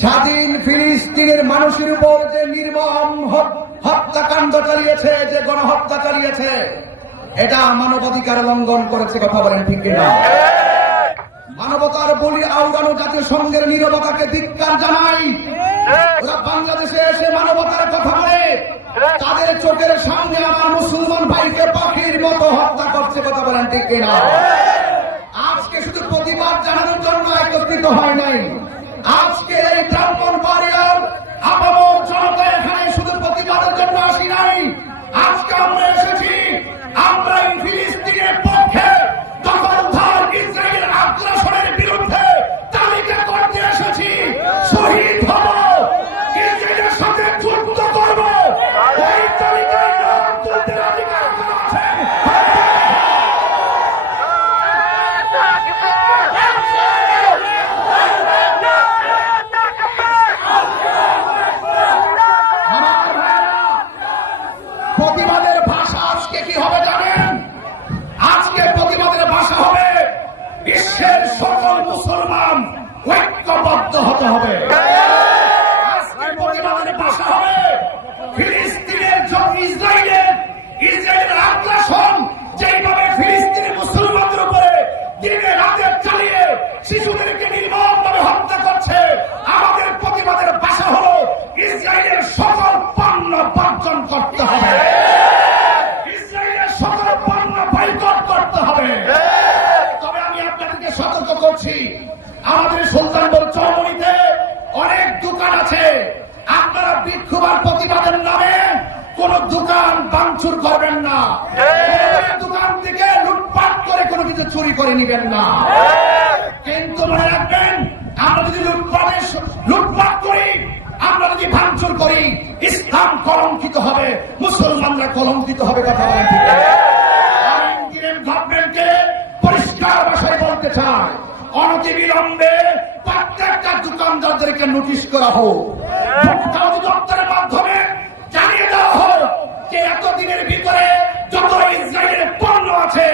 স্বাধীন ফিলিস্তিনের মানুষের উপর যে নির্মম হত্যাকাণ্ড চালিয়েছে, যে গণহত্যা চালিয়েছে, এটা মানবাধিকার লঙ্ঘন করেছে। কথা বলেন ঠিক কিনা? মানবতার বলি আওড়ানো জাতিসংঘের নীরবতাকে ধিক্কার জানাই। ওরা বাংলাদেশে এসে মানবতার কথা বলে, তাদের চোখের সামনে আমার মুসলমান ভাইকে পাখির মতো হত্যা করছে। কথা বলেন ঠিক কিনা? আজকে শুধু প্রতিবাদ জানানোর জন্য একত্রিত হয় নাই। আজকে এই ব্রাহ্মণবাড়িয়ার আপামর জনতা এখানে শুধু প্রতিবাদের জন্য আসি নাই। আজকে আমরা এসেছি, আমরা এই ফিলিস্তিনের পক্ষে দখলদার ইসরায়েল আগ্রাসনের বিরুদ্ধে তালিকা করতে এসেছি। শহীদ হব, ইসরায়েলের সাথে যুদ্ধ করব, এই তালিকায় নাম তুলতে রাজি কারা আছেন? প্রতিবাদের ভাষা আজকে কি হবে জানেন? আজকে প্রতিবাদের ভাষা হবে বিশ্বের সকল মুসলমান ঐক্যবদ্ধ হতে হবে। আজকে প্রতিবাদের ভাষা হবে ফিলিস্তিনের ইসরায়েলের আগ্রাসন যেভাবে ফিলিস্তিনি মুসলমানদের উপরে দিনে রাতে চালিয়ে শিশুদেরকে নির্মমভাবে হত্যা করছে, আমাদের প্রতিবাদের ভাষা হলো ইসরায়েলের সকল পণ্য বর্জন করতে হবে, ইসরায়েলের সকল পণ্য বয়কট করতে হবে। তবে আমি আপনাদেরকে সতর্ক করছি, আমাদের সুলতানপুর চৌমুহনীতে অনেক দোকান আছে। আপনারা বিক্ষোভ আর প্রতিবাদের নামে কোন দোকান ভাঙচুর করবেন না, দোকান থেকে লুটপাট করে কোনো কিছু চুরি করে নিবেন না। কিন্তু মনে রাখবেন, আমরা যদি লুটপাট করি, আমরা যদি ভাঙচুর করি, ইসলাম কলঙ্কিত হবে, মুসলমানরা কলঙ্কিত হবে। কথা বলেন ঠিক? গভর্নমেন্টকে পরিষ্কার ভাষায় বলতে চায়, অনতিবিলম্বে প্রত্যেকটা দোকানদারদেরকে নোটিশ করা হোক, দপ্তরের মাধ্যমে জানিয়ে দেওয়া হোক যে এতদিনের ভিতরে যত ইসরায়েলের পণ্য আছে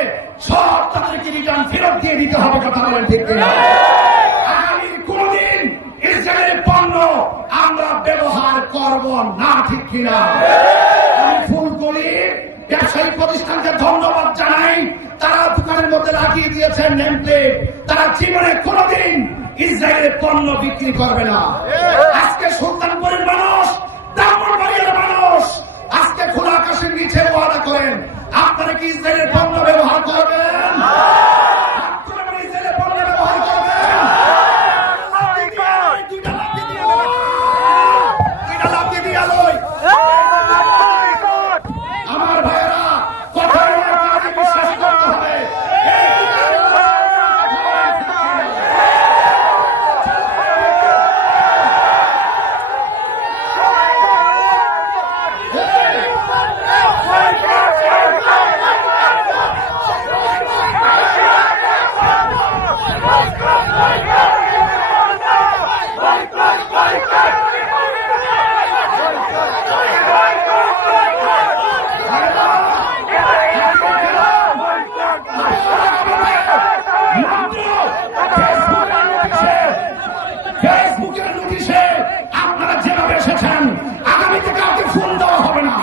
সব তাদেরকে রিটার্ন ফেরত দিয়ে দিতে হবে। কথা বলেন ঠিক কিনা? আগামী কোনদিন ইসরায়েলের পণ্য আমরা ব্যবহার করব না, ঠিক কিনা? আমি ফুলকলি ব্যবসায়ী প্রতিষ্ঠানকে ধন্যবাদ জানাই, তারা দোকানের মধ্যে লাগিয়ে দিয়েছেন নেম প্লেট। তারা জীবনে কোনদিন ইসরায়েলের পণ্য বিক্রি করবে না। আজকে সুলতানপুরের মানুষ, ব্রাহ্মণবাড়িয়ার মানুষ আজকে খোলা আকাশের নিচে ওয়াদা করেন, আপনারা কি ইসরায়েলের পণ্য ব্যবহার করবেন? ইসরায়েলের পণ্য ব্যবহার করবেন? আমার ভাইয়েরা, কথা বিশ্বাস করতে হবে। ফেসবুকের নোটিশে আপনারা যেভাবে এসেছেন, আগামীতে কাউকে ফোন দেওয়া হবে না।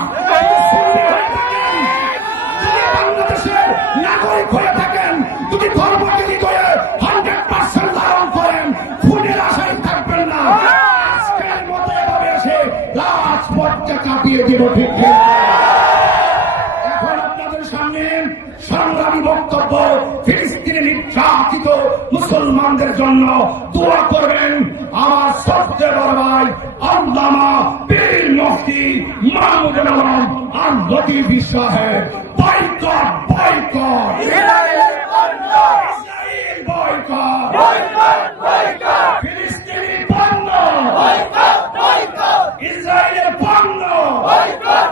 যদি বাংলাদেশের নাগরিক হয়ে থাকেন, যদি ধর্মকে হৃদয়ে 100% ধারণ করেন, ফোনের আশায় থাকবেন না। আজকের মতো এভাবে এসে রাজপথকে কাঁপিয়ে দেব, ঠিক কিনা? এখন আপনাদের সামনে সংগ্রামী বক্তব্য, ফিলিস্তিনে নির্যাতিত মুসলমানদের জন্য দোয়া করবেন আমার সবচেয়ে বড় ভাই আল্লামা পীর মুফতি মাহমুদুল আলম আর লতিফ সাহেব। বয়কট, বয়কট, ইসরায়েল বয়কট, ফিলিস্তিনি পণ্য বয়কট, ইসরায়েলের পণ্য বয়কট,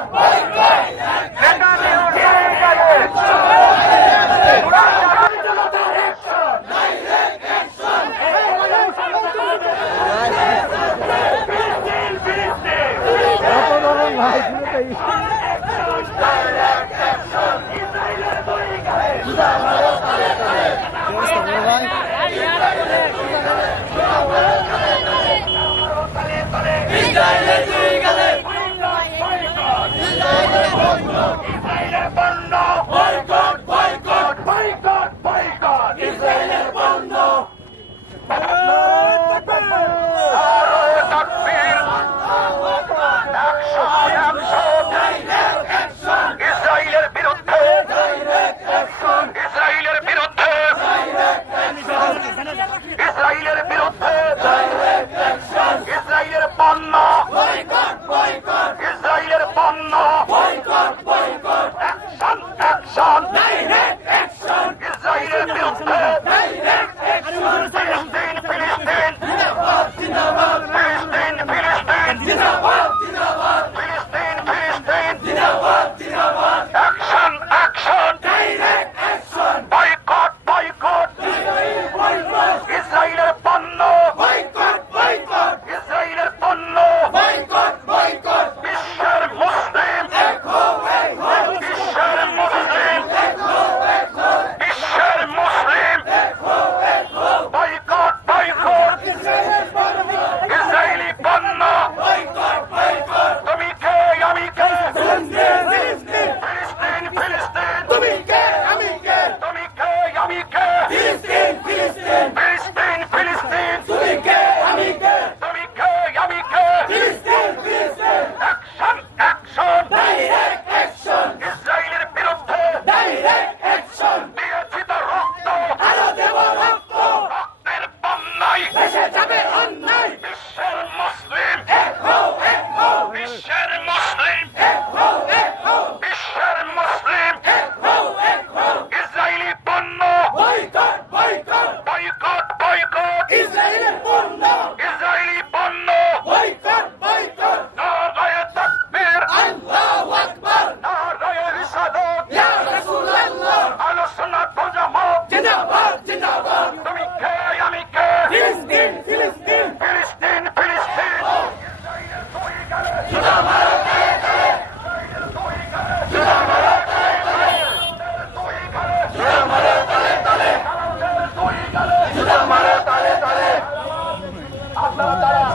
আপনারা যারা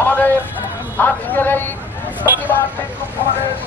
আমাদের আজকের এই প্রতিবাদ বিক্ষোভ সমাবেশ